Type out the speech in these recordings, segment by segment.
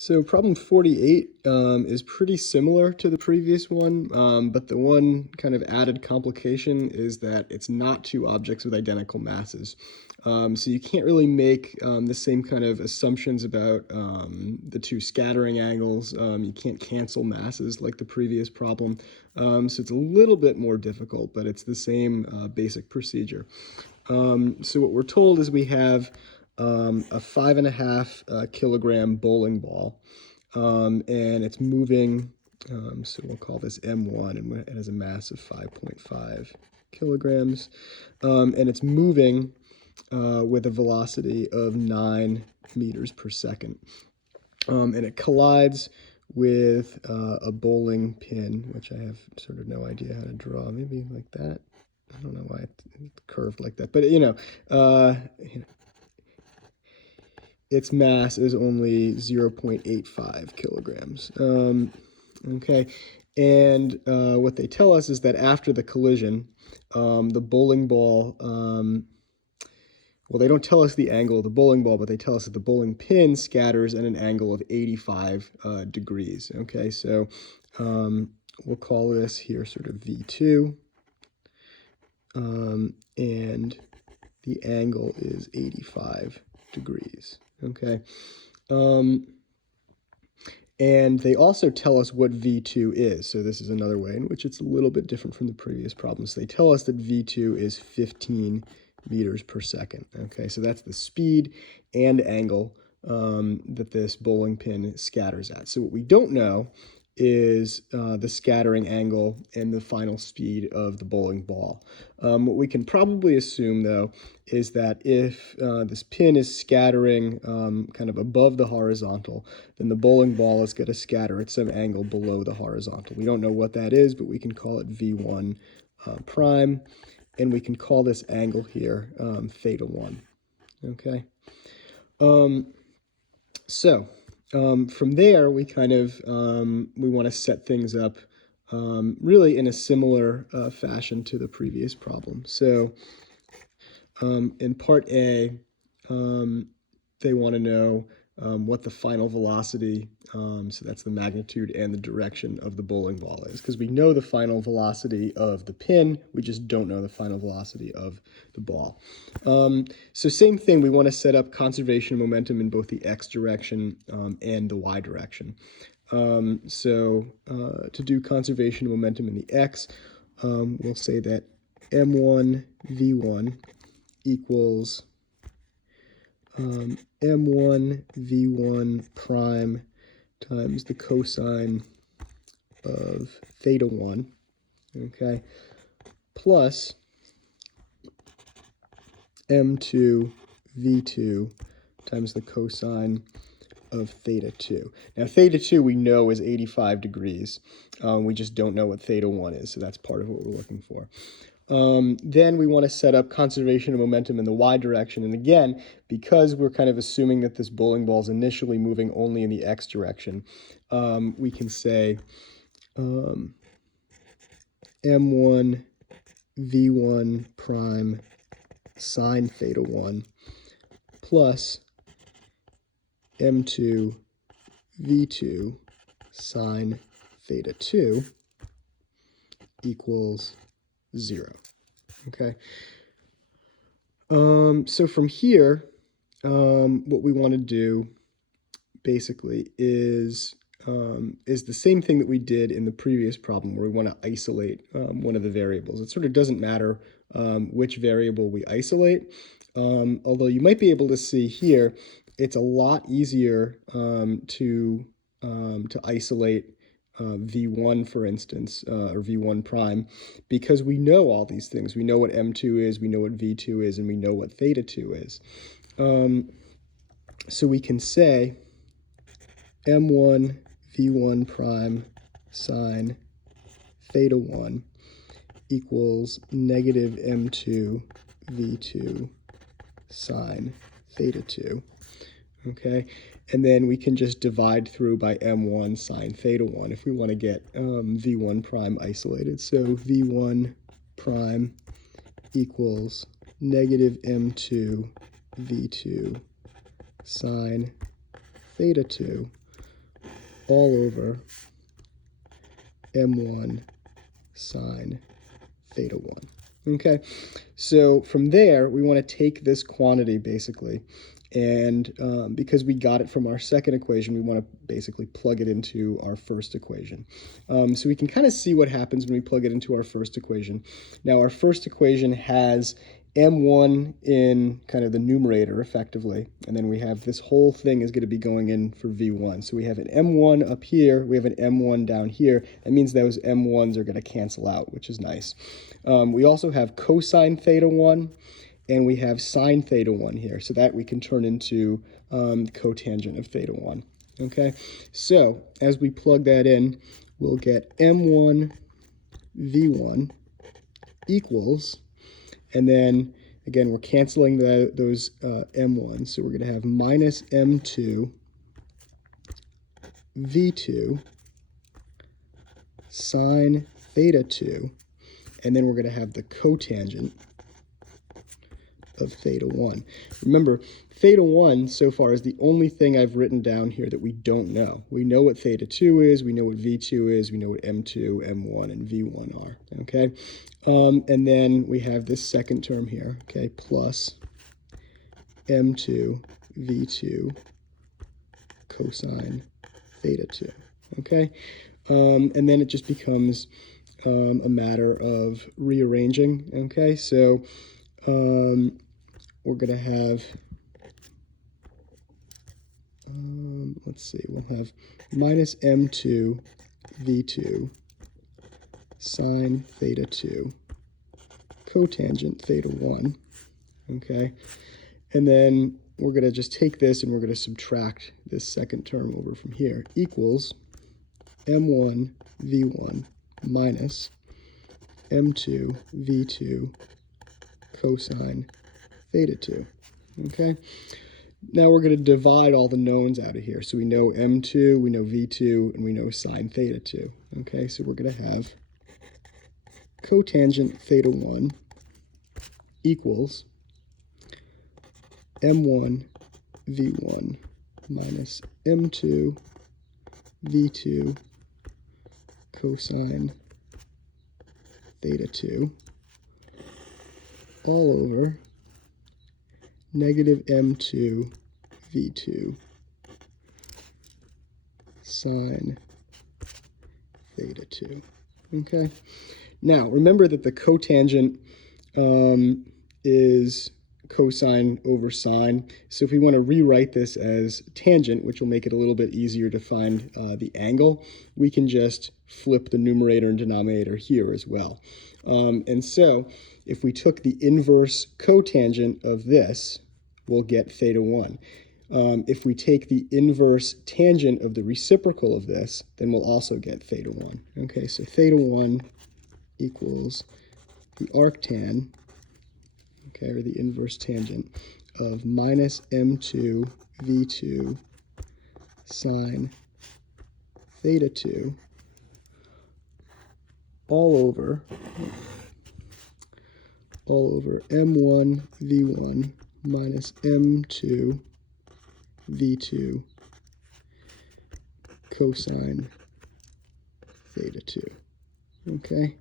So problem 48 is pretty similar to the previous one, but the one kind of added complication is that it's not two objects with identical masses. So you can't really make the same kind of assumptions about the two scattering angles. You can't cancel masses like the previous problem. So it's a little bit more difficult, but it's the same basic procedure. So what we're told is we have a 5.5 kilogram bowling ball, and it's moving, so we'll call this M1, and it has a mass of 5.5 kilograms, and it's moving with a velocity of 9 meters per second. And it collides with a bowling pin, which I have sort of no idea how to draw, maybe like that. I don't know why it's curved like that, but its mass is only 0.85 kilograms. Okay, and what they tell us is that after the collision, the bowling ball, well, they don't tell us the angle of the bowling ball, but they tell us that the bowling pin scatters at an angle of 85 degrees. Okay, so we'll call this here sort of V2, and the angle is 85 degrees. Okay. And they also tell us what V2 is. So this is another way in which it's a little bit different from the previous problems. They tell us that V2 is 15 meters per second. Okay, so that's the speed and angle that this bowling pin scatters at. So what we don't know is the scattering angle and the final speed of the bowling ball. What we can probably assume, though, is that if this pin is scattering kind of above the horizontal, then the bowling ball is going to scatter at some angle below the horizontal. We don't know what that is, but we can call it V1 prime, and we can call this angle here theta 1. Okay. From there, we kind of we want to set things up really in a similar fashion to the previous problem. So in part A, they want to know what the final velocity, so that's the magnitude and the direction of the bowling ball is, because we know the final velocity of the pin, we just don't know the final velocity of the ball. So same thing, we want to set up conservation of momentum in both the x direction and the y direction. To do conservation of momentum in the x, we'll say that m1 v1 equals m1 v1 prime times the cosine of theta 1, okay, plus m2 v2 times the cosine of theta 2. Now, theta 2 we know is 85 degrees. We just don't know what theta 1 is, so that's part of what we're looking for. Then we want to set up conservation of momentum in the y direction. And again, because we're kind of assuming that this bowling ball is initially moving only in the x direction, we can say m1 v1 prime sine theta 1 plus m2 v2 sine theta 2 equals 0. Okay. So from here, what we want to do basically is the same thing that we did in the previous problem, where we want to isolate one of the variables. It sort of doesn't matter which variable we isolate, although you might be able to see here, it's a lot easier to isolate V1, for instance, or V1 prime, because we know all these things. We know what M2 is, we know what V2 is, and we know what theta 2 is. So we can say M1 V1 prime sine theta 1 equals negative M2 V2 sine theta 2. Okay, and then we can just divide through by m1 sine theta 1 if we want to get v1 prime isolated. So v1 prime equals negative m2 v2 sine theta 2 all over m1 sine theta 1. Okay, so from there, we want to take this quantity, basically, and because we got it from our second equation, we want to basically plug it into our first equation. So we can kind of see what happens when we plug it into our first equation. Now, our first equation has m1 in kind of the numerator, effectively, and then we have this whole thing is going to be going in for v1. So we have an m1 up here, we have an m1 down here. That means those m1s are going to cancel out, which is nice. We also have cosine theta 1, and we have sine theta 1 here, so that we can turn into cotangent of theta 1. Okay, so as we plug that in, we'll get m1 v1 equals, and then again we're canceling those m1s, so we're going to have minus m2 v2 sine theta 2, and then we're going to have the cotangent of theta 1. Remember, theta 1 so far is the only thing I've written down here that we don't know. We know what theta 2 is, we know what v2 is, we know what m2, m1, and v1 are, okay? And then we have this second term here, okay, plus m2 v2 cosine theta 2, okay? And then it just becomes a matter of rearranging, okay? So we're going to have, let's see, we'll have minus m2 v2 sine theta 2 cotangent theta 1, okay? And then we're going to just take this and we're going to subtract this second term over from here, equals m1 v1 minus m2 v2 cosine theta 2, okay? Now we're going to divide all the knowns out of here. So we know m2, we know v2, and we know sine theta 2, okay? So we're going to have cotangent theta 1 equals m1 v1 minus m2 v2 cosine theta 2 all over negative m2 v2 sine theta 2. Okay. Now remember that the cotangent is cosine over sine. So if we want to rewrite this as tangent, which will make it a little bit easier to find the angle, we can just flip the numerator and denominator here as well. And so if we took the inverse cotangent of this, we'll get theta 1. If we take the inverse tangent of the reciprocal of this, then we'll also get theta 1. Okay, so theta 1 equals the arctan, okay, or the inverse tangent of minus m2 v2 sine theta 2 all over m1 v1 minus m2 v2 cosine theta 2, okay?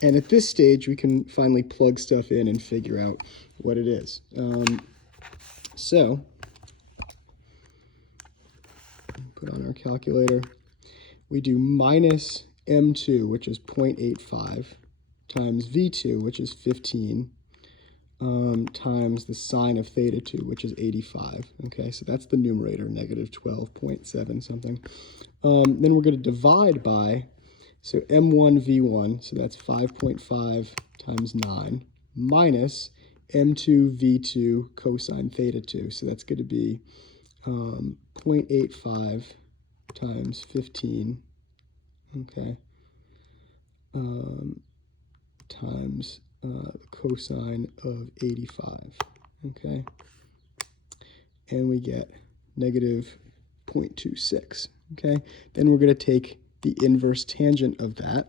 And at this stage, we can finally plug stuff in and figure out what it is. So, put on our calculator. We do minus m2, which is 0.85, times v2, which is 15, times the sine of theta 2, which is 85. Okay, so that's the numerator, negative 12.7 something. Then we're going to divide by, so m1 v1, so that's 5.5 times 9, minus m2 v2 cosine theta 2, so that's going to be 0.85 times 15, okay, times the cosine of 85, okay, and we get negative 0.26, okay. Then we're going to take the inverse tangent of that,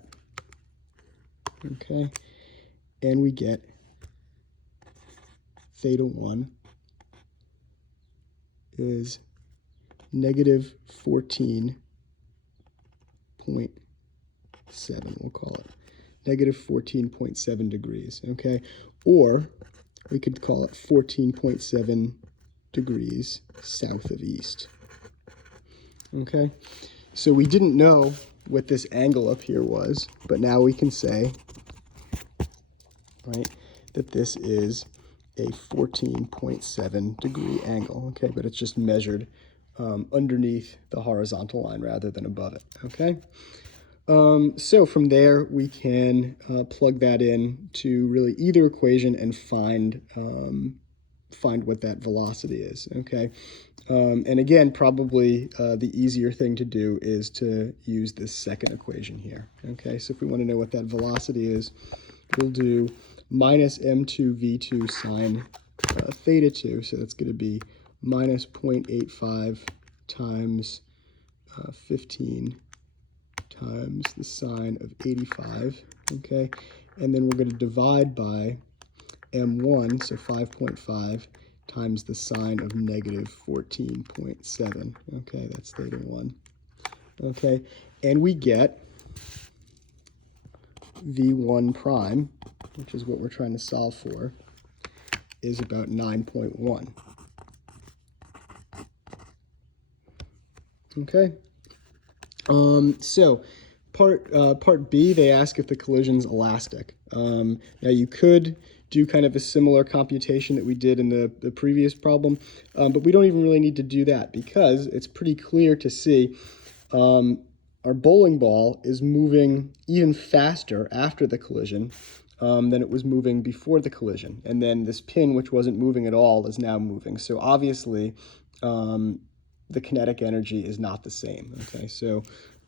okay, and we get theta 1 is negative 14.7, we'll call it. Negative 14.7 degrees, okay? Or we could call it 14.7 degrees south of east, okay? So we didn't know what this angle up here was, but now we can say, right, that this is a 14.7 degree angle, okay? But it's just measured underneath the horizontal line rather than above it, okay? So from there, we can plug that in to really either equation and find what that velocity is, okay? And again, probably the easier thing to do is to use this second equation here, okay? So if we want to know what that velocity is, we'll do minus m2 v2 sine theta 2, so that's going to be minus 0.85 times 15 times the sine of 85, okay? And then we're going to divide by m1, so 5.5, times the sine of negative 14.7, okay? That's theta 1, okay? And we get v1 prime, which is what we're trying to solve for, is about 9.1. Okay. So part B, they ask if the collision's elastic. Now you could do kind of a similar computation that we did in the previous problem, but we don't even really need to do that because it's pretty clear to see our bowling ball is moving even faster after the collision than it was moving before the collision. And then this pin, which wasn't moving at all, is now moving. So obviously, the kinetic energy is not the same, okay? So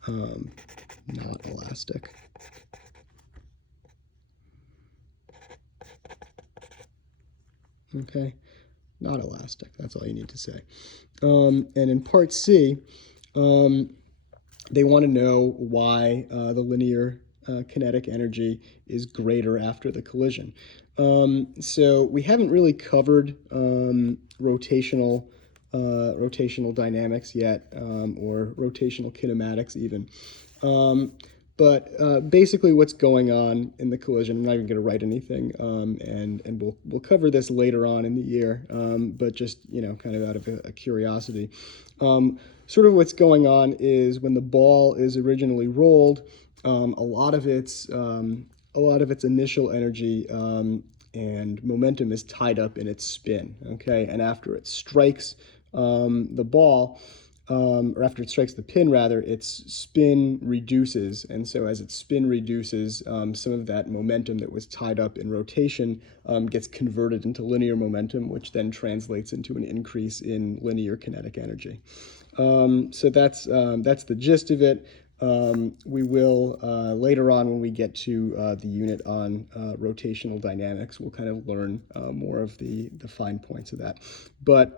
not elastic. Okay, not elastic, that's all you need to say. And in part C, they want to know why the linear kinetic energy is greater after the collision. So we haven't really covered rotational dynamics yet, or rotational kinematics even. But basically what's going on in the collision, I'm not even going to write anything, and we'll cover this later on in the year, but just, kind of out of a curiosity. Sort of what's going on is when the ball is originally rolled, a lot of its initial energy and momentum is tied up in its spin, okay? And after it strikes the ball, or after it strikes the pin rather, its spin reduces, and so as its spin reduces, some of that momentum that was tied up in rotation gets converted into linear momentum, which then translates into an increase in linear kinetic energy. So that's the gist of it. We will, later on when we get to the unit on rotational dynamics, we'll kind of learn more of the fine points of that. But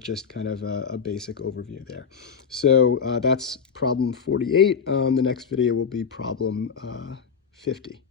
just kind of a basic overview there. So that's problem 48. The next video will be problem 50.